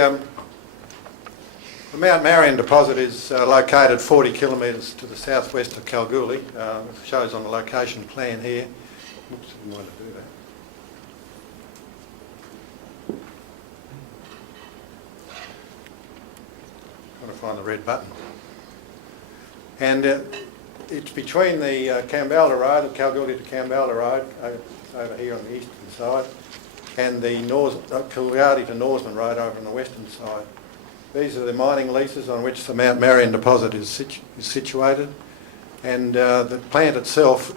The Mount Marion deposit is located 40 kilometres to the southwest of Kalgoorlie. It shows on the location plan here. Oops, I didn't want to do that. Got to find the red button. And it's between the Kambalda Road, the Kalgoorlie to Kambalda Road, over here on the eastern side, and the Coolgardie to Norseman Road over on the western side. These are the mining leases on which the Mount Marion deposit is situated, and the plant itself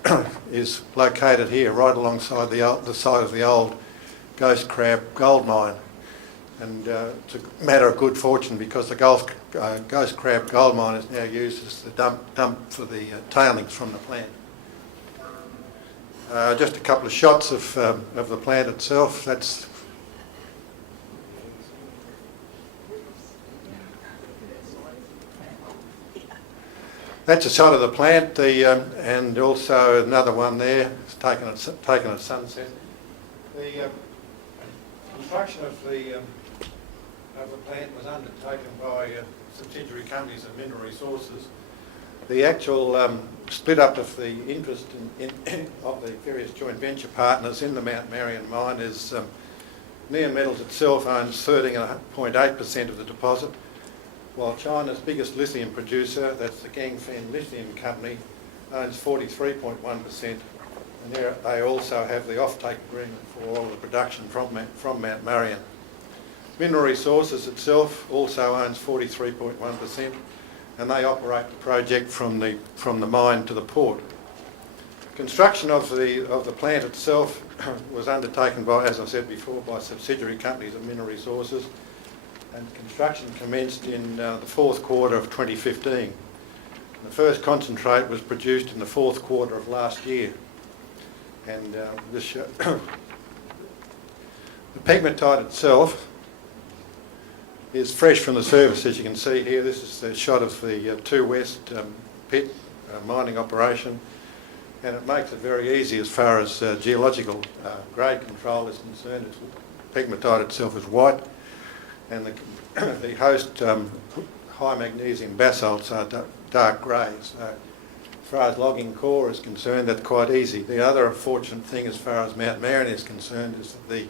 is located here, right alongside the site of the old Ghost Crab gold mine. And it's a matter of good fortune because the Ghost Crab gold mine is now used as the dump for the tailings from the plant. Just a couple of shots of the plant itself. That's a shot of the plant, and also another one there. It's taken at sunset. The construction of the plant was undertaken by subsidiary companies of Mineral Resources. The actual split up of the interest of the various joint venture partners in the Mount Marion mine is Near Metals itself owns 13.8% of the deposit, while China's biggest lithium producer, that's the Ganfeng Lithium Company, owns 43.1%, and they also have the offtake agreement for all the production from Mount Marion. Mineral Resources itself also owns 43.1%, and they operate the project from the mine to the port. Construction of the plant itself was undertaken by, as I said before, by subsidiary companies of Mineral Resources, and construction commenced in the fourth quarter of 2015. The first concentrate was produced in the fourth quarter of last year, and the pegmatite itself is fresh from the surface, as you can see here. This is the shot of the 2 West pit mining operation, and it makes it very easy as far as geological grade control is concerned. Pegmatite itself is white, and the host high magnesium basalts are dark grey. So as far as logging core is concerned, that's quite easy. The other fortunate thing as far as Mount Marion is concerned is that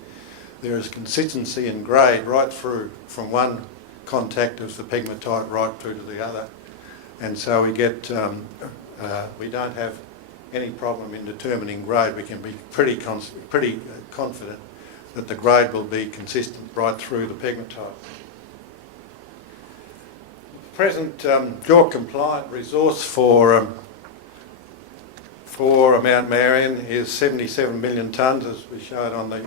there is consistency in grade right through from one contact of the pegmatite right through to the other, and so we don't have any problem in determining grade. We can be pretty confident that the grade will be consistent right through the pegmatite. The present JORC compliant resource for Mount Marion is 77 million tonnes, as we showed on the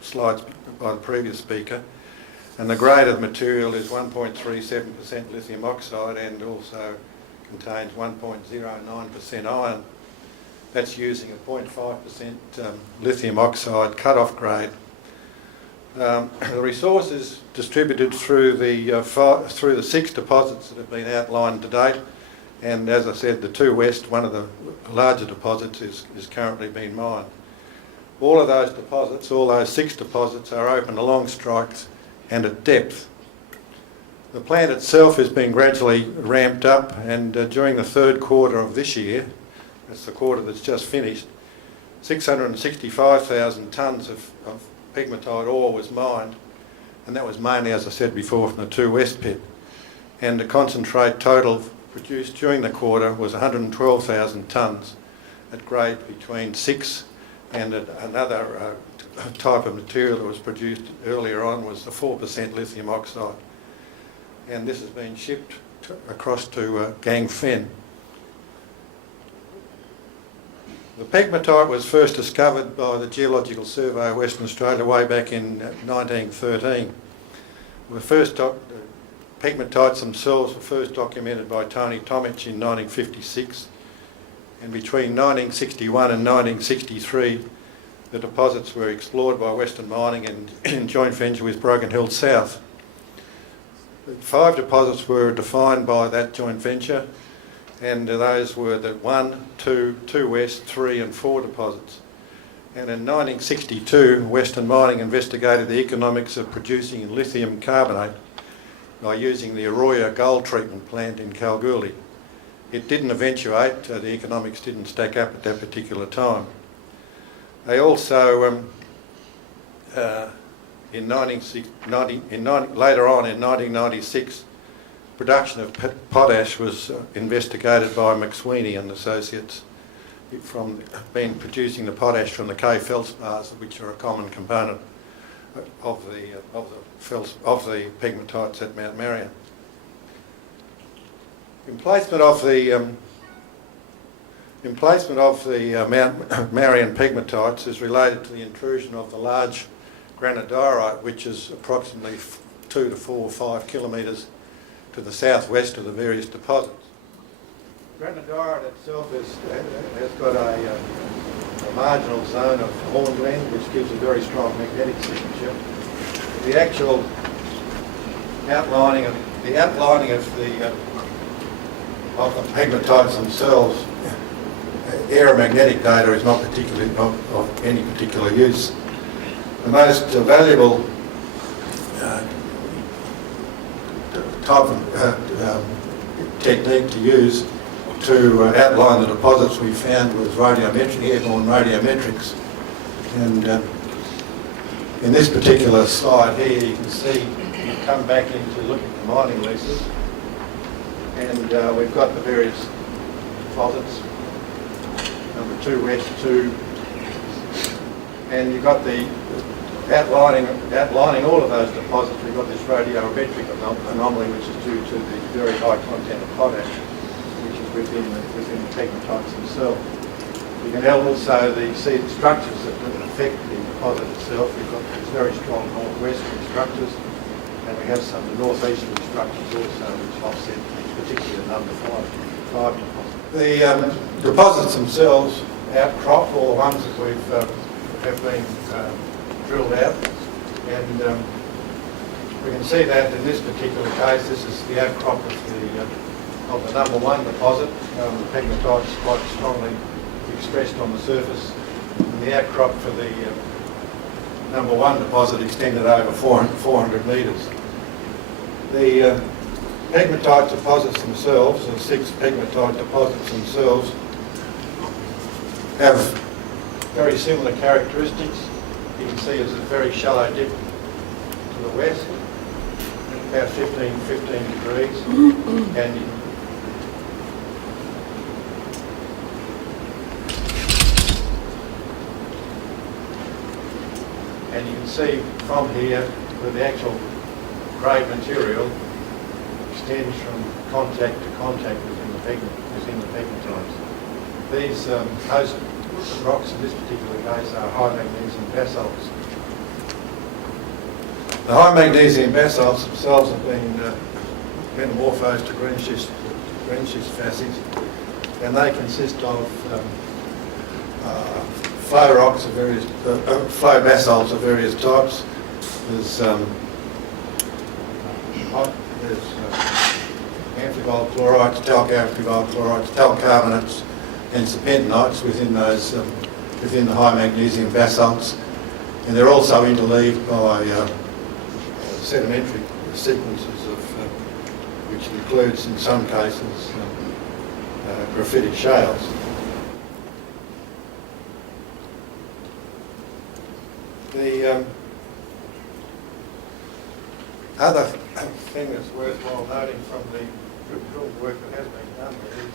slides by the previous speaker, and the grade of material is 1.37% lithium oxide and also contains 1.09% iron. That's using a 0.5% lithium oxide cut-off grade. The resource is distributed through the 6 deposits that have been outlined to date, and as I said, the 2 West, one of the larger deposits, is currently being mined. All of those deposits, all those 6 deposits, are open along strikes and at depth. The plant itself has been gradually ramped up, and during the 3rd quarter of this year, that's the quarter that's just finished, 665,000 tonnes of pegmatite ore was mined, and that was mainly, as I said before, from the 2 West pit. And the concentrate total produced during the quarter was 112,000 tonnes at grade between 6 and another type of material that was produced earlier on was the 4% lithium oxide. And this has been shipped across to Ganfeng. The pegmatite was first discovered by the Geological Survey of Western Australia way back in 1913. Pegmatites themselves were first documented by Tony Tomic in 1956, and between 1961 and 1963 the deposits were explored by Western Mining and in joint venture with Broken Hill South. 5 deposits were defined by that joint venture, and those were the 1, 2, 2 West, 3 and 4 deposits. And in 1962, Western Mining investigated the economics of producing lithium carbonate by using the Arroyo gold treatment plant in Kalgoorlie. It didn't eventuate, the economics didn't stack up at that particular time. They also, later on in 1996, production of potash was investigated by McSweeney and Associates from producing the potash from the K feldspars, which are a common component of the pegmatites at Mount Marion. Emplacement of the Mount Marion pegmatites is related to the intrusion of the large granodiorite, which is approximately 2 to 4 or 5 kilometres to the southwest of the various deposits. Granodiorite itself has got a marginal zone of hornblende, which gives a very strong magnetic signature. The actual outlining of the pegmatites themselves, aeromagnetic data is not particularly of any particular use. The most valuable type of technique to use to outline the deposits we found was airborne radiometrics. And in this particular slide here, you can see you come back into looking at the mining leases, and we've got the various deposits, number 2 West 2, and you've got the outlining all of those deposits. We've got this radiometric anomaly, which is due to the very high content of potash, which is within the pegmatites themselves. You can also see the structures that affect the deposit itself. We've got these very strong northwesterly structures, and we have some northeasterly structures also, which offset these particular number 5 deposits. The deposits themselves outcrop all the ones that have been drilled out, and we can see that in this particular case, this is the outcrop of the number 1 deposit. The pegmatite is quite strongly expressed on the surface, and the outcrop for the number 1 deposit extended over 400 metres. The pegmatite deposits themselves, the 6 pegmatite deposits themselves, have very similar characteristics. You can see there's a very shallow dip to the west, about 15 degrees, and you can see from here that the actual grade material extends from contact to contact within the pegmatites. These host rocks in this particular case are high magnesium basalts. The high magnesium basalts themselves have been metamorphosed to green schist facies, and they consist of flow rocks of various, flow basalts of various types. There's amphibold chlorites, talc amphibold chlorites, talc carbonates, and serpentinites within the high magnesium basalts, and they're also interleaved by sedimentary sequences which includes in some cases graphitic shales. The other thing that's worthwhile noting from the drill work that has been done here is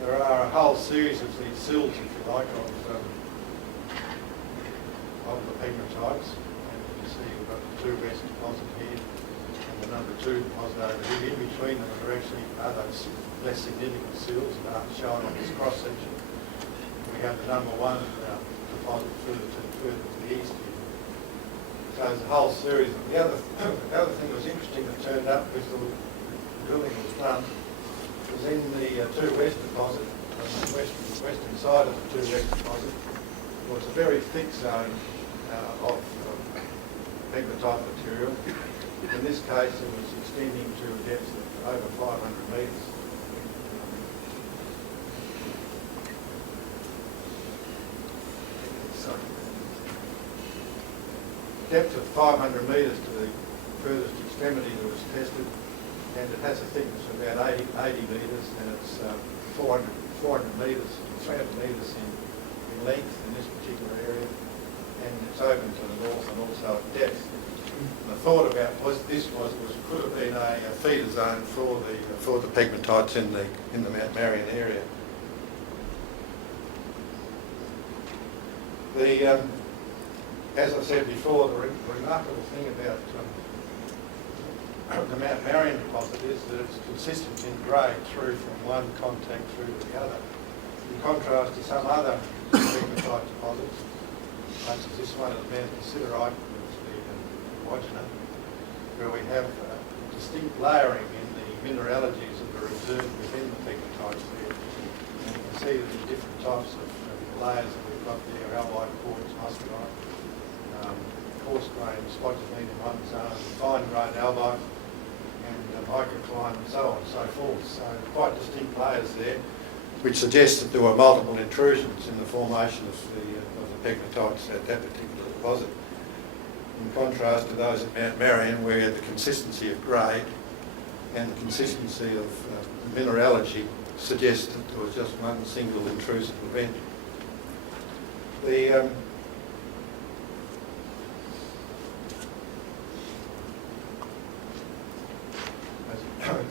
that there are a whole series of these sills, if you like, of the pegmatites. And you can see we've got the 2 West deposit here and the number 2 deposit over here. In between them are actually other less significant sills that aren't shown on this cross section. We have the number 1 deposit further to the east here. So there's a whole series. The other thing that was interesting that turned up with the drilling that was done was in the 2 West deposit, on the western side of the 2 West deposit, was a very thick zone of pegmatite material. In this case, it was extending to a depth of over 500 metres. depth of 500 metres to the furthest extremity that was tested, and it has a thickness of about 80 metres, and it's 400 metres, 300 metres in length in this particular area, and it's open to the north and also at depth. And the thought about this was could have been a feeder zone for the pegmatites in the Mount Marion area. As I said before, the remarkable thing about the Mount Marion deposit is that it's consistent in grade through from one contact through to the other. In contrast to some other pegmatite deposits, such as this one at the Mount Considerite, the Wodgina, where we have distinct layering in the mineralogies that are observed within the pegmatites there. And you can see the different types of layers that we've got there: albite, quartz, muscovite, coarse-grained spodumene in one zone, fine-grained albite, and microcline, and so on and so forth. So quite distinct layers there, which suggests that there were multiple intrusions in the formation of the pegmatites at that particular deposit. In contrast to those at Mount Marion, where the consistency of grade and the consistency of mineralogy suggests that there was just one single intrusive event.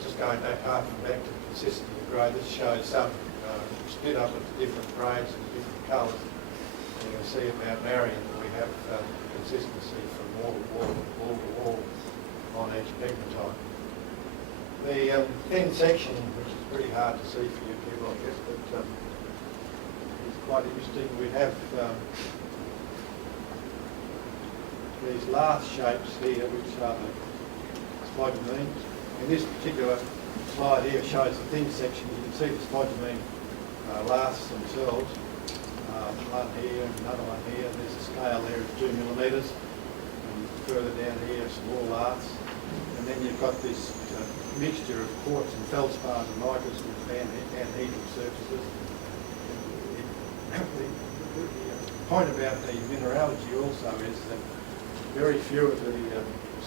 Just going back, harking back to the consistency of grade, this shows some split up at different grades and different colours. You can see at Mount Marion that we have consistency from wall to wall on each pegmatite. The thin section, which is pretty hard to see for you people, I guess, but it's quite interesting. We have these lath shapes here, which are the spodumene. In this particular slide here shows the thin section. You can see the spodumene laths themselves. One here, another one here. There's a scale there of 2 millimetres. And further down here, some more laths. And then you've got this mixture of quartz and feldspars and micas with anhedral surfaces. The point about the mineralogy also is that very few of the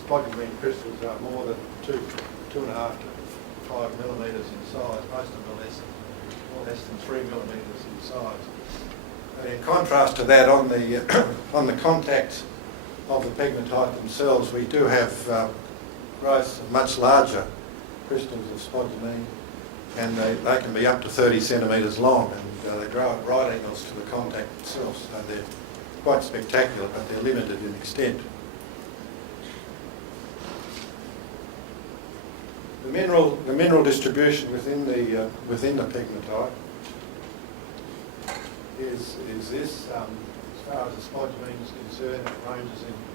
spodumene crystals are more than 2.5 to 5 millimetres in size. Most of them are less than 3 millimetres in size. And in contrast to that, on the contacts of the pegmatite themselves, we do have growths of much larger crystals of spodumene, and they can be up to 30 centimetres long, and they grow at right angles to the contact itself, so they're quite spectacular, but they're limited in extent. The mineral distribution within the pegmatite is this. As far as the spodumene is concerned, it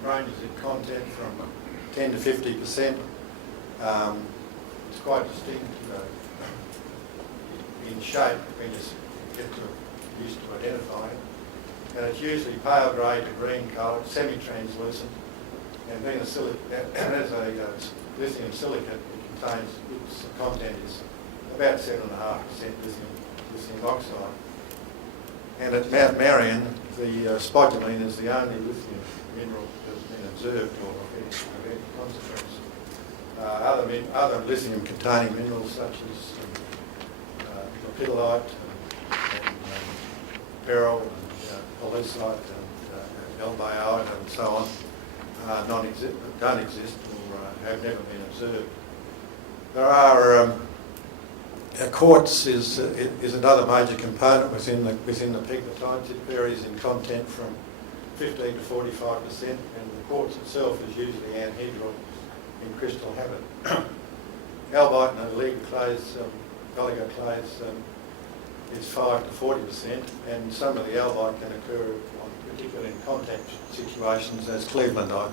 ranges in content from 10 to 50%. It's quite distinct in shape when you get used to identifying it. And it's usually pale grey to green coloured, semi-translucent, and being as a lithium silicate, its content is about 7.5% lithium oxide. And at Mount Marion, the spodumene is the only lithium mineral that's been observed, or of any consequence. Other lithium-containing minerals such as lepidolite and beryl and pollucite and elbaite and so on don't exist or have never been observed. There are quartz is another major component within the pegmatites. It varies in content from 15 to 45%, and the quartz itself is usually anhedral in crystal habit. Albite and oligoclase is 5 to 40%, and some of the albite can occur particularly in contact situations as clevelandite,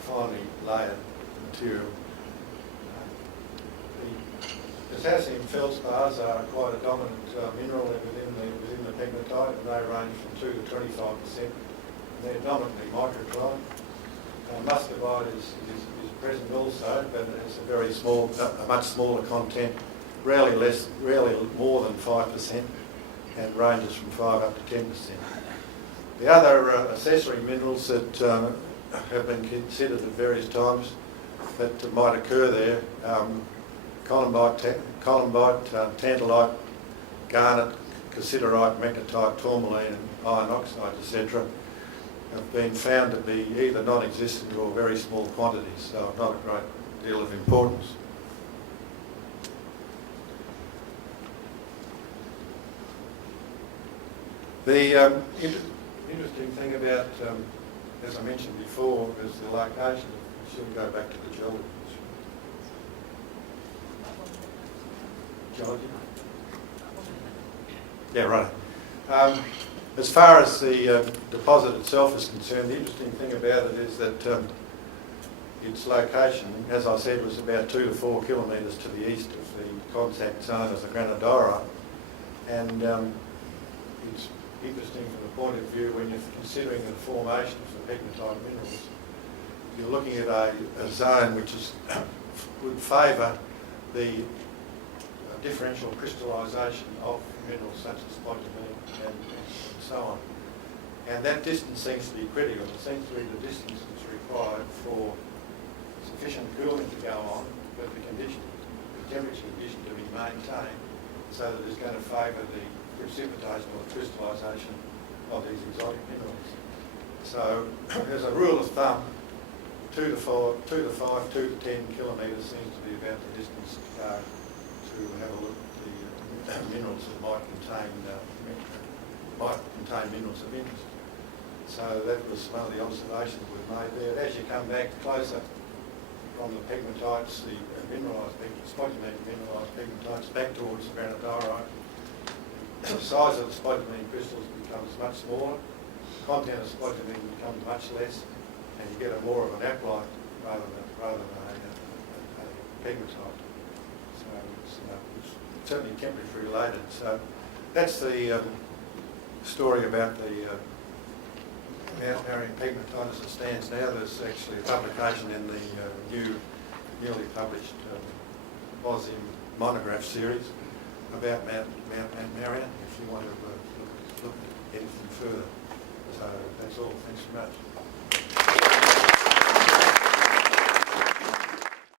finely layered material. Potassium feldspars are quite a dominant mineral within the pegmatite, and they range from 2 to 25%. They're dominantly microcline. Muscovite is present also, but it's a much smaller content, rarely more than 5%, and ranges from 5 up to 10%. The other accessory minerals that have been considered at various times that might occur there. Columbite, tantalite, garnet, cassiterite, magnetite, tourmaline and iron oxide, etc. have been found to be either non-existent or very small quantities, so not a great deal of importance. The interesting thing about, as I mentioned before, is the location. She'll go back to the geology. Geology? Yeah, right. As far as the deposit itself is concerned, the interesting thing about it is that its location, as I said, was about 2 to 4 kilometres to the east of the contact zone of the granodiorite. And it's interesting from the point of view when you're considering the formation of the pegmatite minerals. You're looking at a zone which would favour the differential crystallisation of minerals such as spodumene and so on. And that distance seems to be critical. It seems to be the distance that's required for sufficient cooling to go on, but the temperature condition to be maintained so that it's going to favour the precipitation or the crystallisation of these exotic minerals. So as a rule of thumb, 2 to 5, 2 to 10 kilometres seems to be about the distance to go to have a look at the minerals that might contain minerals of interest. So that was one of the observations we made there. As you come back closer from the pegmatites, the spodumene mineralised pegmatites back towards the granodiorite, the size of the spodumene crystals becomes much smaller, the content of spodumene becomes much less, and you get more of an apatite rather than a pegmatite. So it's certainly temperature related. So that's the story about the Mount Marion pegmatite as it stands now. There's actually a publication in the newly published Aussie monograph series about Mount Marion, if you want to look at anything further. So that's all. Thanks very much.